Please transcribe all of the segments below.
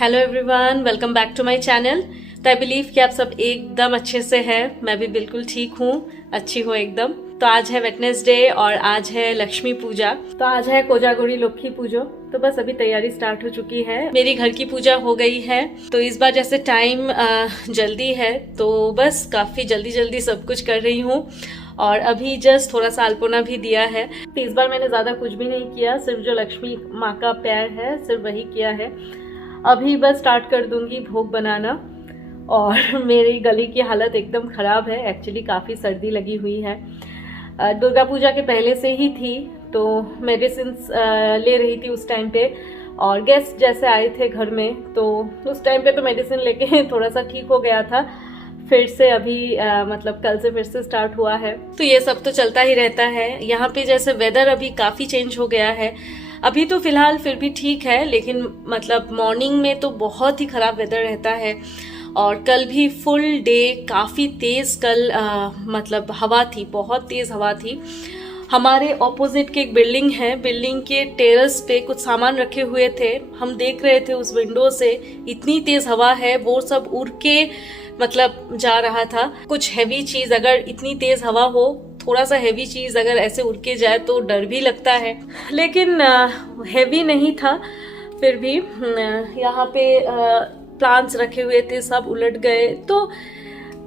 Hello everyone, welcome back to my channel. तो I believe कि आप सब एकदम अच्छे से हैं। मैं भी बिल्कुल ठीक हूँ, अच्छी हूँ एकदम। तो आज है वेडनेसडे और आज है लक्ष्मी पूजा। तो आज है कोजागुड़ी लक्ष्मी पूजो। तो बस अभी तैयारी स्टार्ट हो चुकी है। मेरी घर की पूजा हो गई है। तो इस बार जैसे टाइम जल्दी है तो बस काफी जल्दी जल्दी सब कुछ कर रही हूँ। और अभी जस्ट थोड़ा सा अल्पोना भी दिया है। तो इस बार मैंने ज्यादा कुछ भी नहीं किया, सिर्फ जो लक्ष्मी माँ का पैर है सिर्फ वही किया है। अभी बस स्टार्ट कर दूंगी भोग बनाना। और मेरी गले की हालत एकदम ख़राब है, एक्चुअली काफ़ी सर्दी लगी हुई है। दुर्गा पूजा के पहले से ही थी, तो मेडिसिन ले रही थी उस टाइम पे। और गेस्ट जैसे आए थे घर में, तो उस टाइम पे तो मेडिसिन लेके थोड़ा सा ठीक हो गया था। फिर से अभी मतलब कल से फिर से स्टार्ट हुआ है। तो ये सब तो चलता ही रहता है। यहाँ पे जैसे वेदर अभी काफ़ी चेंज हो गया है। अभी तो फिलहाल फिर भी ठीक है, लेकिन मतलब मॉर्निंग में तो बहुत ही खराब वेदर रहता है। और कल भी फुल डे काफ़ी तेज़ कल मतलब हवा थी, बहुत तेज़ हवा थी। हमारे ऑपोजिट के एक बिल्डिंग है, बिल्डिंग के टेरेस पे कुछ सामान रखे हुए थे। हम देख रहे थे उस विंडो से, इतनी तेज़ हवा है, वो सब उड़ के मतलब जा रहा था। कुछ हैवी चीज़, अगर इतनी तेज़ हवा हो, थोड़ा सा हैवी चीज़ अगर ऐसे उड़ के जाए तो डर भी लगता है। लेकिन हैवी नहीं था, फिर भी यहाँ पे प्लांट्स रखे हुए थे, सब उलट गए। तो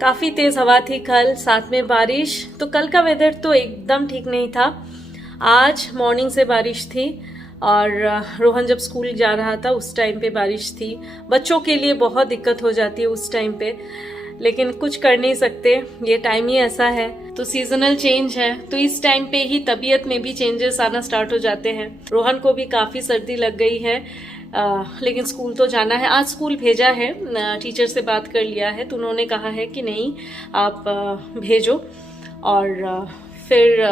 काफ़ी तेज़ हवा थी कल, साथ में बारिश। तो कल का वेदर तो एकदम ठीक नहीं था। आज मॉर्निंग से बारिश थी और रोहन जब स्कूल जा रहा था उस टाइम पे बारिश थी। बच्चों के लिए बहुत दिक्कत हो जाती है उस टाइम पे, लेकिन कुछ कर नहीं सकते, ये टाइम ही ऐसा है। तो सीजनल चेंज है, तो इस टाइम पे ही तबीयत में भी चेंजेस आना स्टार्ट हो जाते हैं। रोहन को भी काफ़ी सर्दी लग गई है, लेकिन स्कूल तो जाना है। आज स्कूल भेजा है, टीचर से बात कर लिया है, तो उन्होंने कहा है कि नहीं आप भेजो। और फिर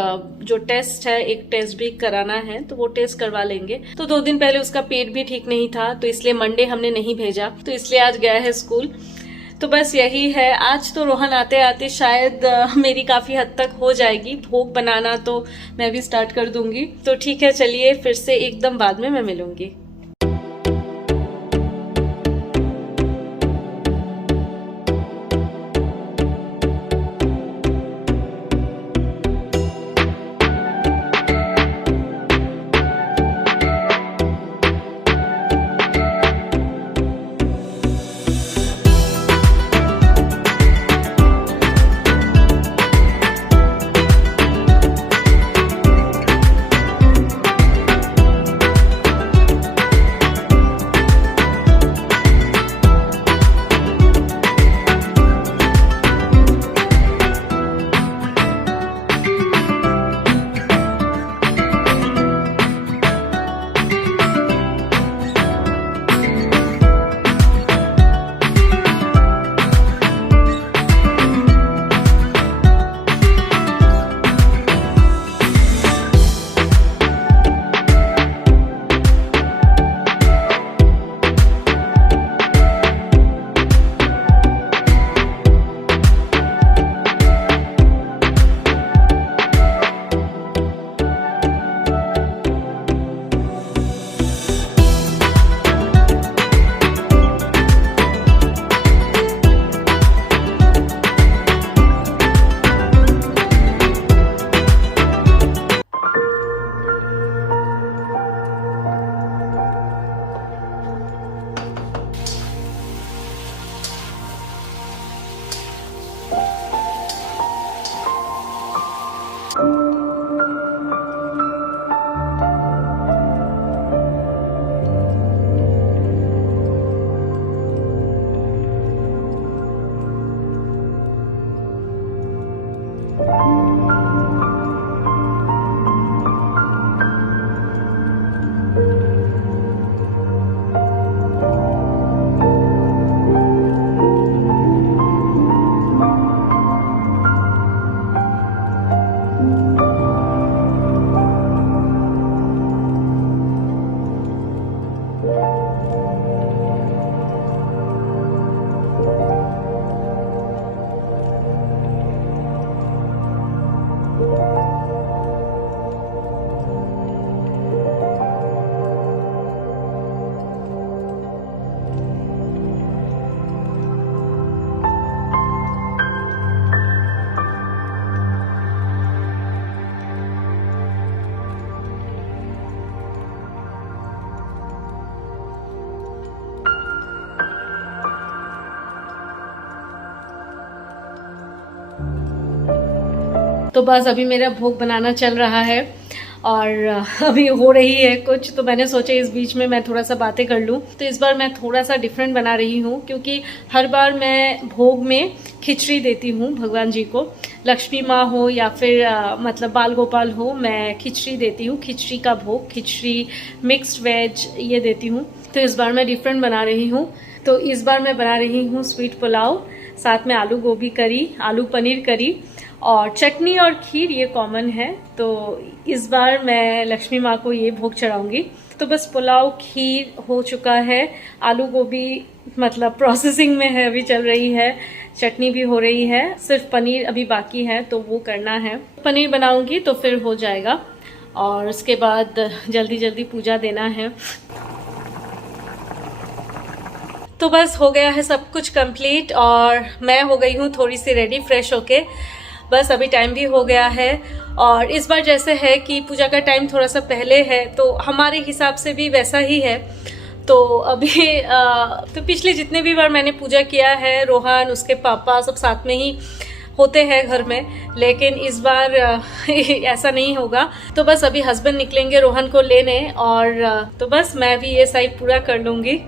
जो टेस्ट है, एक टेस्ट भी कराना है, तो वो टेस्ट करवा लेंगे। तो 2 दिन पहले उसका पेट भी ठीक नहीं था, तो इसलिए मंडे हमने नहीं भेजा, तो इसलिए आज गया है स्कूल। तो बस यही है। आज तो रोहन आते आते शायद मेरी काफ़ी हद तक हो जाएगी। भोग बनाना तो मैं भी स्टार्ट कर दूंगी। तो ठीक है, चलिए फिर से एकदम बाद में मैं मिलूंगी। तो बस अभी मेरा भोग बनाना चल रहा है और अभी हो रही है कुछ, तो मैंने सोचा इस बीच में मैं थोड़ा सा बातें कर लूँ। तो इस बार मैं थोड़ा सा डिफरेंट बना रही हूँ, क्योंकि हर बार मैं भोग में खिचड़ी देती हूँ भगवान जी को। लक्ष्मी माँ हो या फिर मतलब बाल गोपाल हो, मैं खिचड़ी देती हूँ। खिचड़ी का भोग, खिचड़ी मिक्स्ड वेज ये देती हूँ। तो इस बार मैं डिफरेंट बना रही हूँ। तो इस बार मैं बना रही हूँ स्वीट पुलाव, साथ में आलू गोभी करी, आलू पनीर करी और चटनी और खीर, ये कॉमन है। तो इस बार मैं लक्ष्मी माँ को ये भोग चढ़ाऊंगी। तो बस पुलाव खीर हो चुका है, आलू गोभी मतलब प्रोसेसिंग में है, अभी चल रही है, चटनी भी हो रही है, सिर्फ पनीर अभी बाकी है तो वो करना है। पनीर बनाऊंगी तो फिर हो जाएगा और उसके बाद जल्दी जल्दी पूजा देना है। तो बस हो गया है सब कुछ कंप्लीट और मैं हो गई हूँ थोड़ी सी रेडी फ्रेश होके। बस अभी टाइम भी हो गया है और इस बार जैसे है कि पूजा का टाइम थोड़ा सा पहले है, तो हमारे हिसाब से भी वैसा ही है। तो अभी तो पिछले जितने भी बार मैंने पूजा किया है, रोहन उसके पापा सब साथ में ही होते हैं घर में, लेकिन इस बार ऐसा नहीं होगा। तो बस अभी हस्बैंड निकलेंगे रोहन को लेने और तो बस मैं भी ये साइड पूरा कर लूँगी।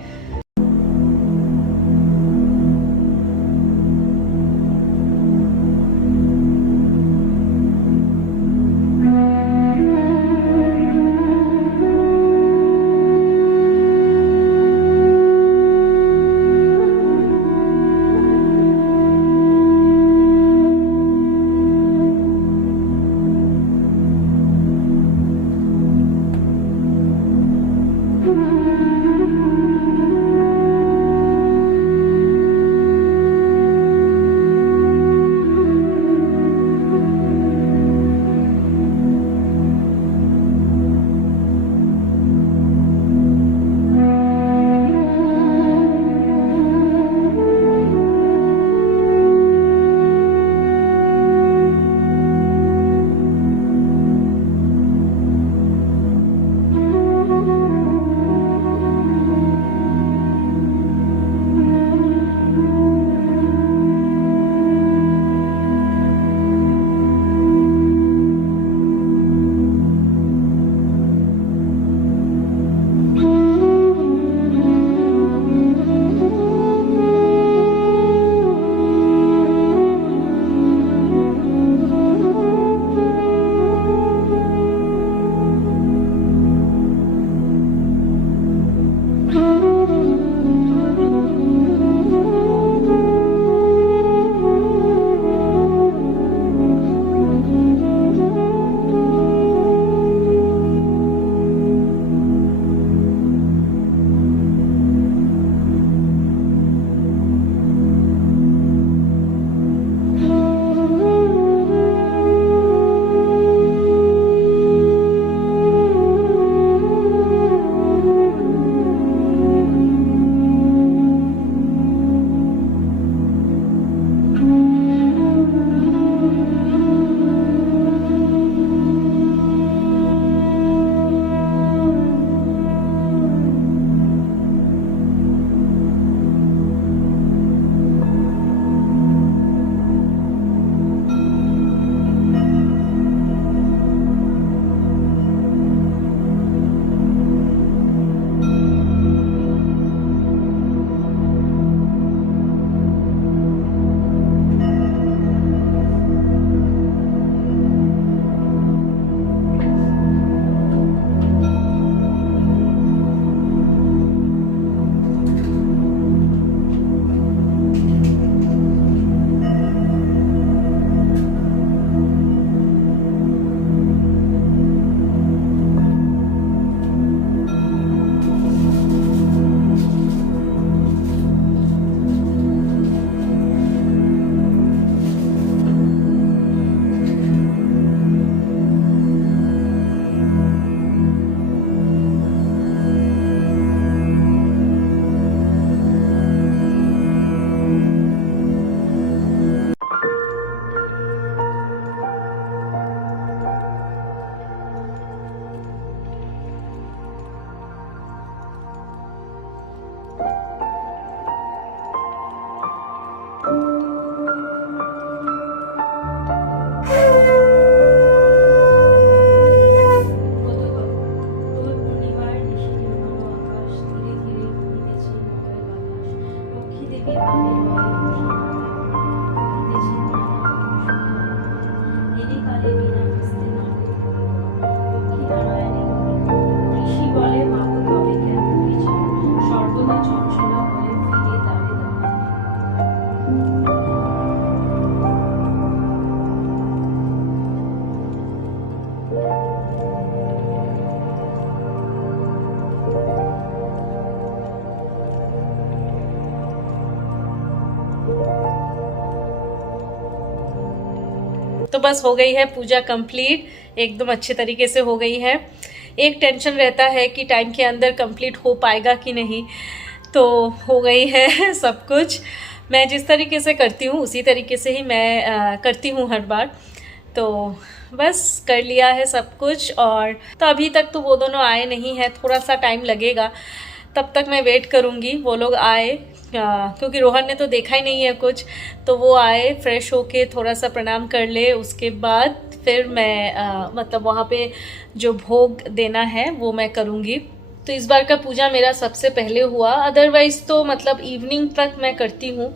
बस हो गई है पूजा कंप्लीट, एकदम अच्छे तरीके से हो गई है। एक टेंशन रहता है कि टाइम के अंदर कंप्लीट हो पाएगा कि नहीं, तो हो गई है सब कुछ। मैं जिस तरीके से करती हूँ उसी तरीके से ही मैं करती हूँ हर बार, तो बस कर लिया है सब कुछ। और तो अभी तक तो वो दोनों आए नहीं हैं, थोड़ा सा टाइम लगेगा, तब तक मैं वेट करूँगी वो लोग आए, क्योंकि रोहन ने तो देखा ही नहीं है कुछ, तो वो आए, फ्रेश होके थोड़ा सा प्रणाम कर ले, उसके बाद फिर मैं मतलब वहाँ पे जो भोग देना है वो मैं करूँगी। तो इस बार का पूजा मेरा सबसे पहले हुआ, अदरवाइज़ तो मतलब इवनिंग तक मैं करती हूँ,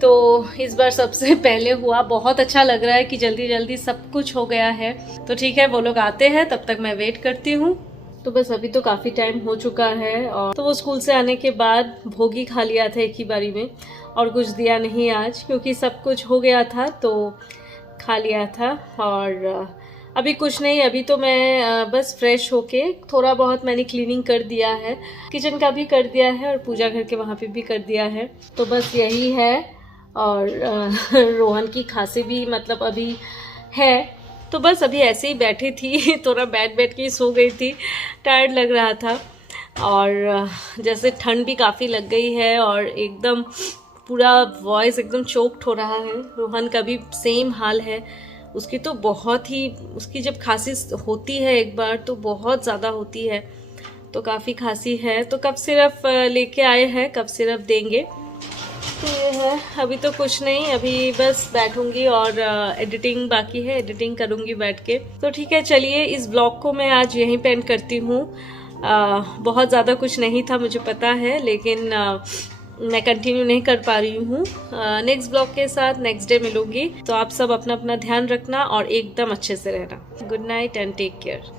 तो इस बार सबसे पहले हुआ। बहुत अच्छा लग रहा है कि जल्दी जल्दी सब कुछ हो गया है। तो ठीक है, वो लोग आते हैं, तब तक मैं वेट करती हूँ। तो बस अभी तो काफ़ी टाइम हो चुका है, और तो वो स्कूल से आने के बाद भोग ही खा लिया था एक ही बारी में, और कुछ दिया नहीं आज, क्योंकि सब कुछ हो गया था तो खा लिया था। और अभी कुछ नहीं, अभी तो मैं बस फ्रेश होके थोड़ा बहुत मैंने क्लीनिंग कर दिया है, किचन का भी कर दिया है और पूजा घर के वहाँ पे भी कर दिया है, तो बस यही है। और रोहन की खांसी भी मतलब अभी है, तो बस अभी ऐसे ही बैठी थी, थोड़ा बैठ के ही सो गई थी, टायर्ड लग रहा था। और जैसे ठंड भी काफ़ी लग गई है और एकदम पूरा वॉइस एकदम चोक्ड हो रहा है। रोहन का भी सेम हाल है, उसकी तो बहुत ही, उसकी जब खांसी होती है एक बार तो बहुत ज़्यादा होती है, तो काफ़ी खांसी है। तो कफ सिरप लेके आए हैं, कफ सिरप देंगे। तो ये है, अभी तो कुछ नहीं, अभी बस बैठूंगी और एडिटिंग बाकी है, एडिटिंग करूंगी बैठ के। तो ठीक है, चलिए इस ब्लॉग को मैं आज यहीं पे एंड करती हूँ। बहुत ज़्यादा कुछ नहीं था मुझे पता है, लेकिन मैं कंटिन्यू नहीं कर पा रही हूँ। नेक्स्ट ब्लॉग के साथ नेक्स्ट डे मिलूंगी। तो आप सब अपना अपना ध्यान रखना और एकदम अच्छे से रहना। Good night and take care.